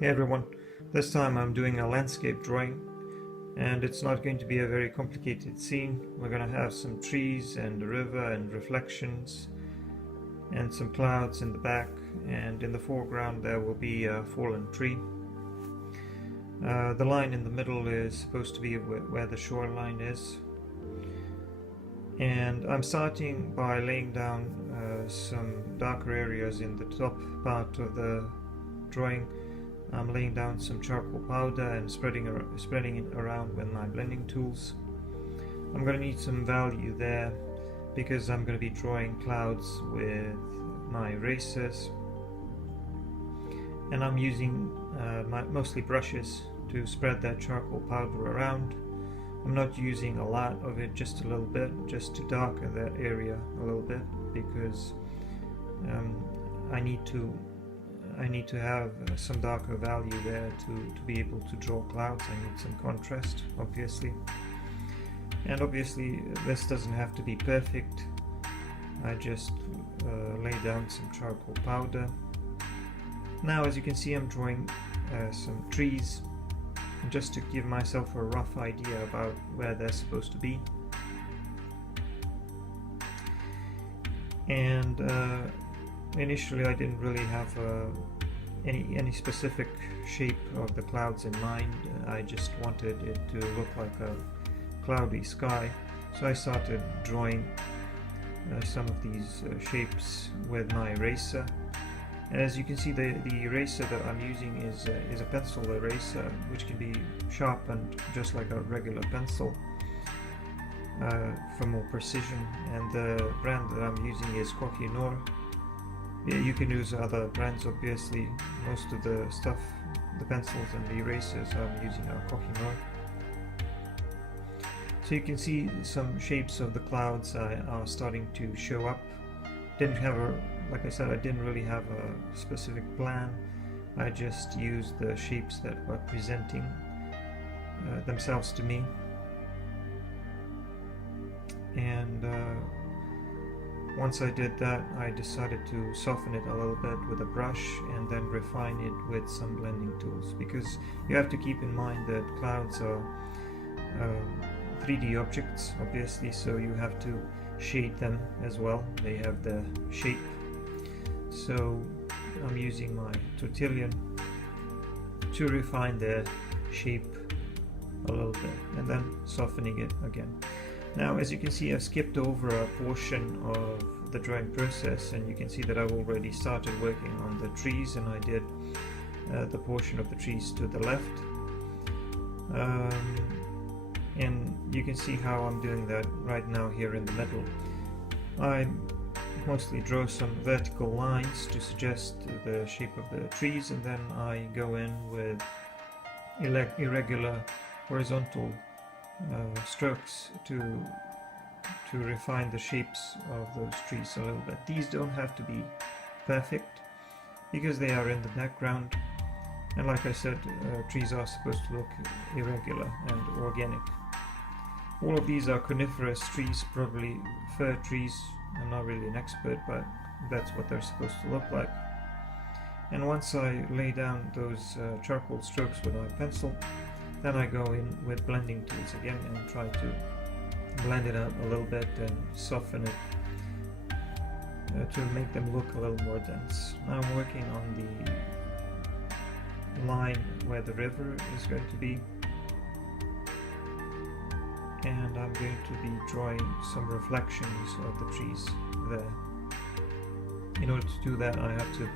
Hey everyone, this time I'm doing a landscape drawing and it's not going to be a very complicated scene. We're going to have some trees and a river and reflections and some clouds in the back, and in the foreground there will be a fallen tree. The line in the middle is supposed to be where the shoreline is, and I'm starting by laying down some darker areas in the top part of the drawing. I'm laying down some charcoal powder and spreading it around with my blending tools. I'm going to need some value there because I'm going to be drawing clouds with my erasers, and I'm using mostly brushes to spread that charcoal powder around. I'm not using a lot of it, just a little bit, just to darken that area a little bit, because I need to have some darker value there to be able to draw clouds. I need some contrast, obviously. And obviously this doesn't have to be perfect. I just lay down some charcoal powder. Now, as you can see, I'm drawing some trees just to give myself a rough idea about where they're supposed to be. And initially I didn't really have any specific shape of the clouds in mind. I just wanted it to look like a cloudy sky, so I started drawing some of these shapes with my eraser. And as you can see, the eraser that I'm using is a pencil eraser, which can be sharpened just like a regular pencil for more precision. And the brand that I'm using is Koh-i-Noor. You can use other brands, obviously. Most of the stuff, the pencils and the erasers I'm using are Koh-i-Noor. So you can see some shapes of the clouds are starting to show up. Like I said, I didn't really have a specific plan. I just used the shapes that were presenting themselves to me. And once I did that, I decided to soften it a little bit with a brush and then refine it with some blending tools, because you have to keep in mind that clouds are 3D objects, obviously, so you have to shade them as well. They have the shape. So I'm using my tortillon to refine the shape a little bit and then softening it again. Now, as you can see, I've skipped over a portion of the drawing process, and you can see that I've already started working on the trees, and I did the portion of the trees to the left. And you can see how I'm doing that right now here in the middle. I mostly draw some vertical lines to suggest the shape of the trees, and then I go in with irregular horizontal strokes to refine the shapes of those trees a little bit. These don't have to be perfect because they are in the background, and like I said, trees are supposed to look irregular and organic. All of these are coniferous trees, probably fir trees. I'm not really an expert, but that's what they're supposed to look like. And once I lay down those charcoal strokes with my pencil, then I go in with blending tools again and try to blend it out a little bit and soften it to make them look a little more dense. Now I'm working on the line where the river is going to be, and I'm going to be drawing some reflections of the trees there. In order to do that, I have to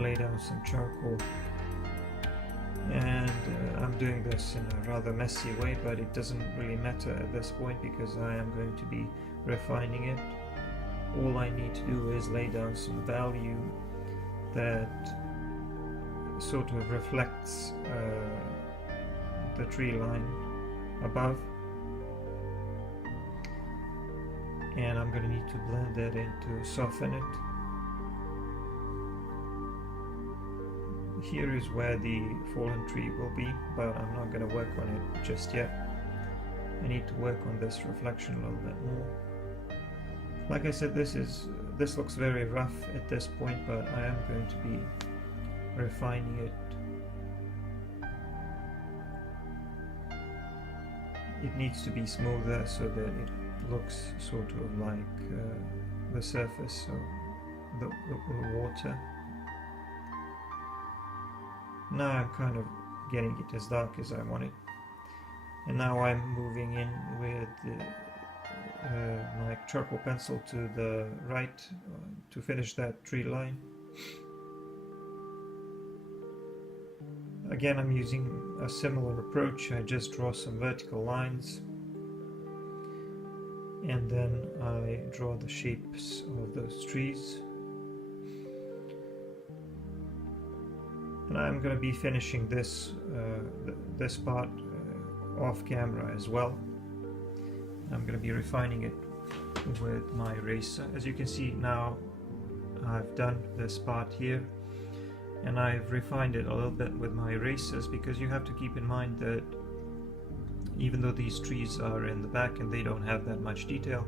lay down some charcoal, and I'm doing this in a rather messy way, but it doesn't really matter at this point because I am going to be refining it. All I need to do is lay down some value that sort of reflects the tree line above, and I'm going to need to blend that in to soften it. Here is where the fallen tree will be, but I'm not going to work on it just yet. I need to work on this reflection a little bit more. Like I said, this looks very rough at this point, but I am going to be refining it it needs to be smoother so that it looks sort of like the surface of the water. Now I'm kind of getting it as dark as I want it, and now I'm moving in with my charcoal pencil to the right to finish that tree line. Again, I'm using a similar approach. I just draw some vertical lines, and then I draw the shapes of those trees. And I'm going to be finishing this this part off camera as well. I'm going to be refining it with my eraser. As you can see now, I've done this part here, and I've refined it a little bit with my erasers, because you have to keep in mind that even though these trees are in the back and they don't have that much detail,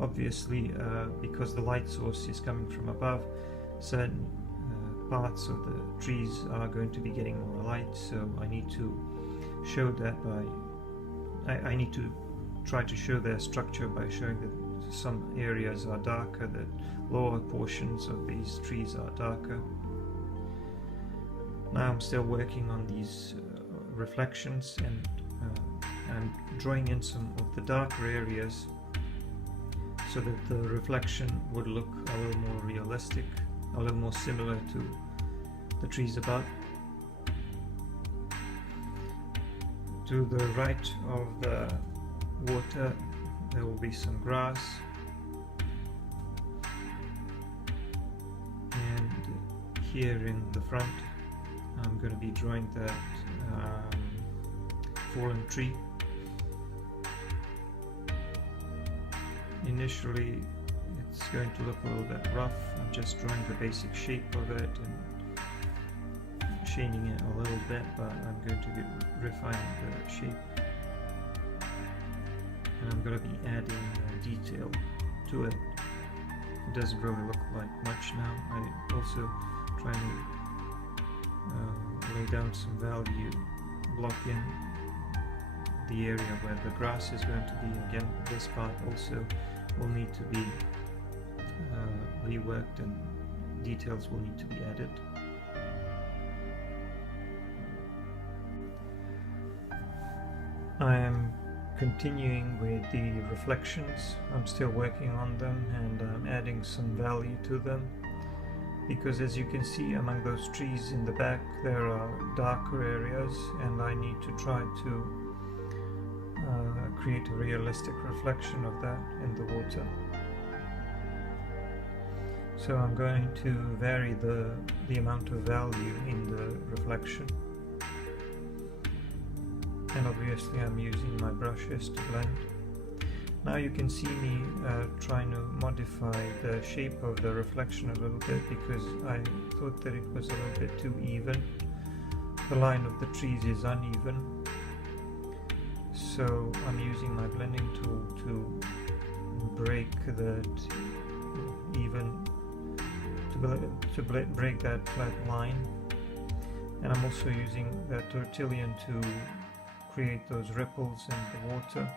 obviously because the light source is coming from above, certain parts of the trees are going to be getting more light, so I need to show that I need to try to show their structure by showing that some areas are darker, that lower portions of these trees are darker. Now I'm still working on these reflections, and I'm drawing in some of the darker areas so that the reflection would look a little more realistic, a little more similar to the trees above. To the right of the water there will be some grass, and here in the front I'm going to be drawing that fallen tree. Initially it's going to look a little bit rough. I'm just drawing the basic shape of it and shading it a little bit, but I'm going to be refining the shape, and I'm going to be adding detail to it. It doesn't really look like much now. I also try to lay down some value, block in the area where the grass is going to be. Again, this part also will need to be reworked, and details will need to be added. I am continuing with the reflections. I'm still working on them, and I'm adding some value to them, because as you can see among those trees in the back there are darker areas, and I need to try to create a realistic reflection of that in the water. So I'm going to vary the amount of value in the reflection, and obviously I'm using my brushes to blend. Now you can see me trying to modify the shape of the reflection a little bit, because I thought that it was a little bit too even. The line of the trees is uneven, so I'm using my blending tool to break that break that flat line, and I'm also using that tortillon to create those ripples in the water.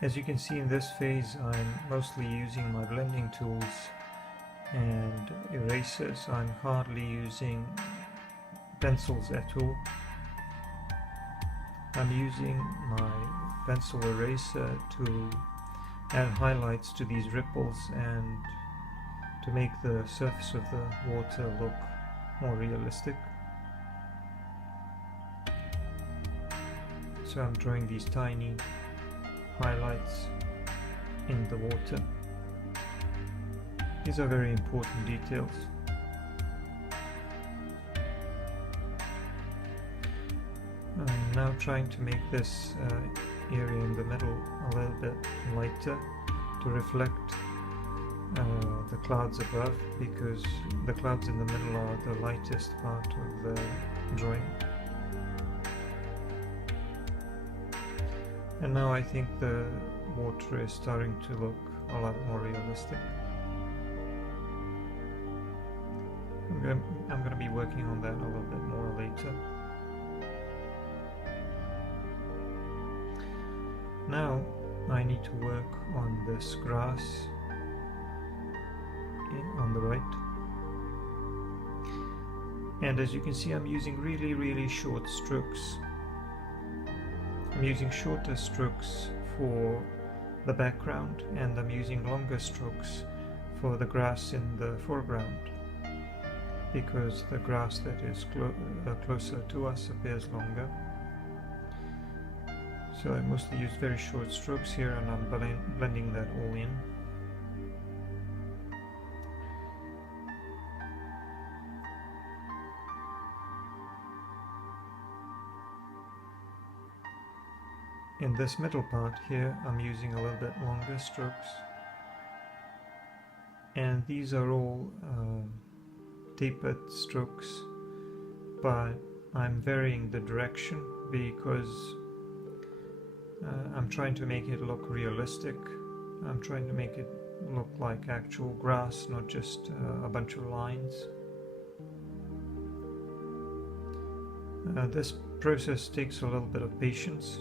As you can see in this phase, I'm mostly using my blending tools and erasers. I'm hardly using pencils at all. I'm using my pencil eraser to add highlights to these ripples and to make the surface of the water look more realistic. So I'm drawing these tiny highlights in the water. These are very important details. I'm now trying to make this area in the middle a little bit lighter to reflect the clouds above, because the clouds in the middle are the lightest part of the drawing. And now I think the water is starting to look a lot more realistic. I'm going to be working on that a little bit more later. Now I need to work on this grass on the right. And as you can see, I'm using really short strokes. I'm using shorter strokes for the background, and I'm using longer strokes for the grass in the foreground, because the grass that is closer to us appears longer. So I mostly use very short strokes here, and I'm blending that all in. In this middle part here, I'm using a little bit longer strokes, and these are all tapered strokes, but I'm varying the direction because I'm trying to make it look realistic. I'm trying to make it look like actual grass, not just a bunch of lines. This process takes a little bit of patience,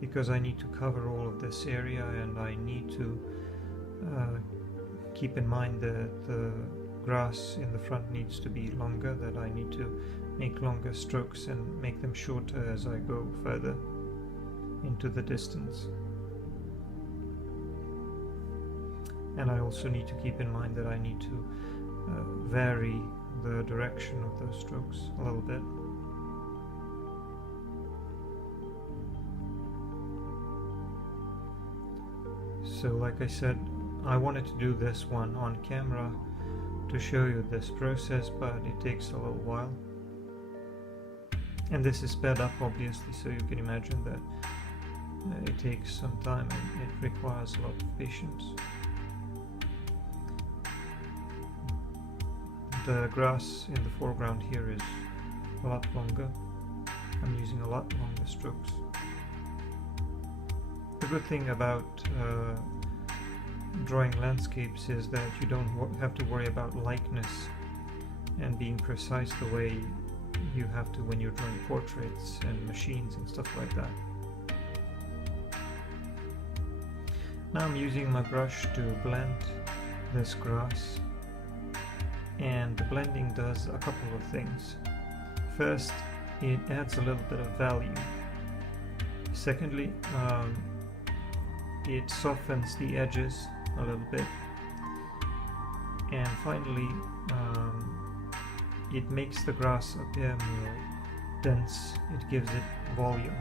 because I need to cover all of this area, and I need to keep in mind that the grass in the front needs to be longer, that I need to make longer strokes and make them shorter as I go further into the distance. And I also need to keep in mind that I need to vary the direction of those strokes a little bit. So like I said, I wanted to do this one on camera to show you this process, but it takes a little while. And this is sped up obviously, so you can imagine that it takes some time and it requires a lot of patience. The grass in the foreground here is a lot longer. I'm using a lot longer strokes. The good thing about drawing landscapes is that you don't have to worry about likeness and being precise the way you have to when you're drawing portraits and machines and stuff like that. Now I'm using my brush to blend this grass, and the blending does a couple of things. First, it adds a little bit of value. Secondly, it softens the edges a little bit, and finally it makes the grass appear more dense. It gives it volume.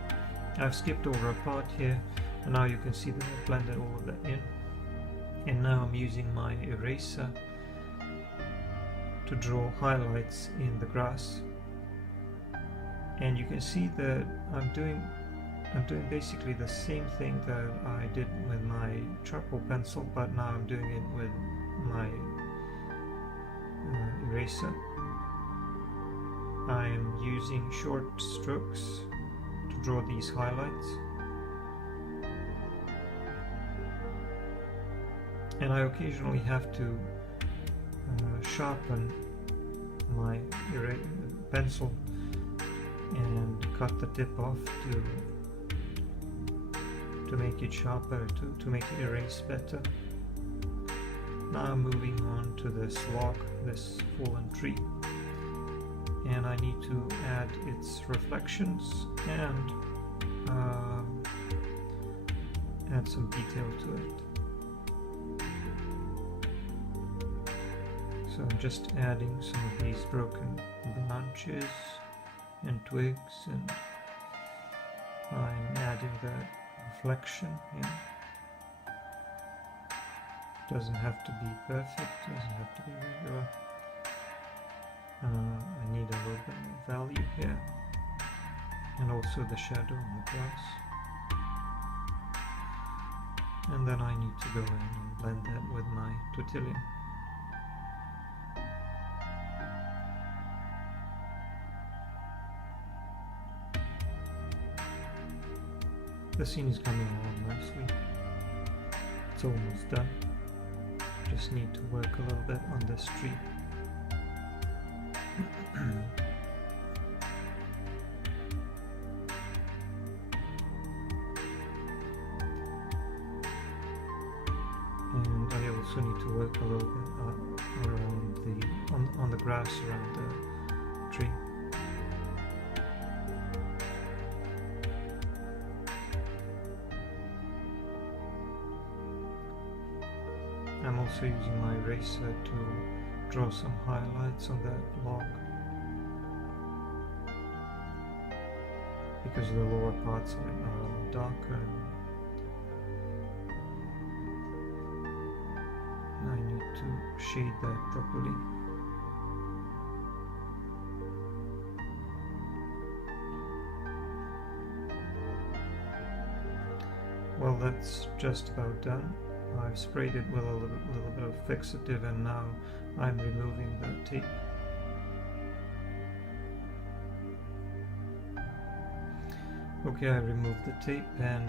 I've skipped over a part here, and now you can see that I've blended all of that in. And now I'm using my eraser to draw highlights in the grass, and you can see that I'm doing basically the same thing that I did with my charcoal pencil, but now I'm doing it with my eraser. I am using short strokes to draw these highlights, and I occasionally have to sharpen my pencil and cut the tip off to make it sharper, to make it erase better. Now I'm moving on to this log, this fallen tree, and I need to add its reflections and add some detail to it. So I'm just adding some of these broken branches and twigs, and I'm adding that reflection here. Doesn't have to be perfect, doesn't have to be regular. I need a little bit more value here, and also the shadow on the grass. And then I need to go in and blend that with my tortilla. The scene is coming along nicely. It's almost done. Just need to work a little bit on this tree. also need to work a little bit around on the grass around the tree. I'm also using my eraser to draw some highlights on that log, because the lower parts of it are a little darker. I need to shade that properly. Well, that's just about done. I've sprayed it with a little bit of fixative, and now I'm removing the tape. Okay, I removed the tape, and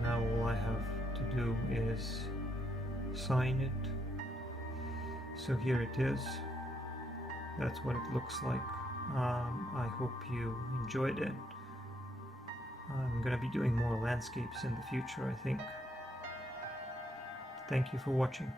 now all I have to do is sign it. So here it is. That's what it looks like. I hope you enjoyed it. I'm gonna be doing more landscapes in the future, I think. Thank you for watching.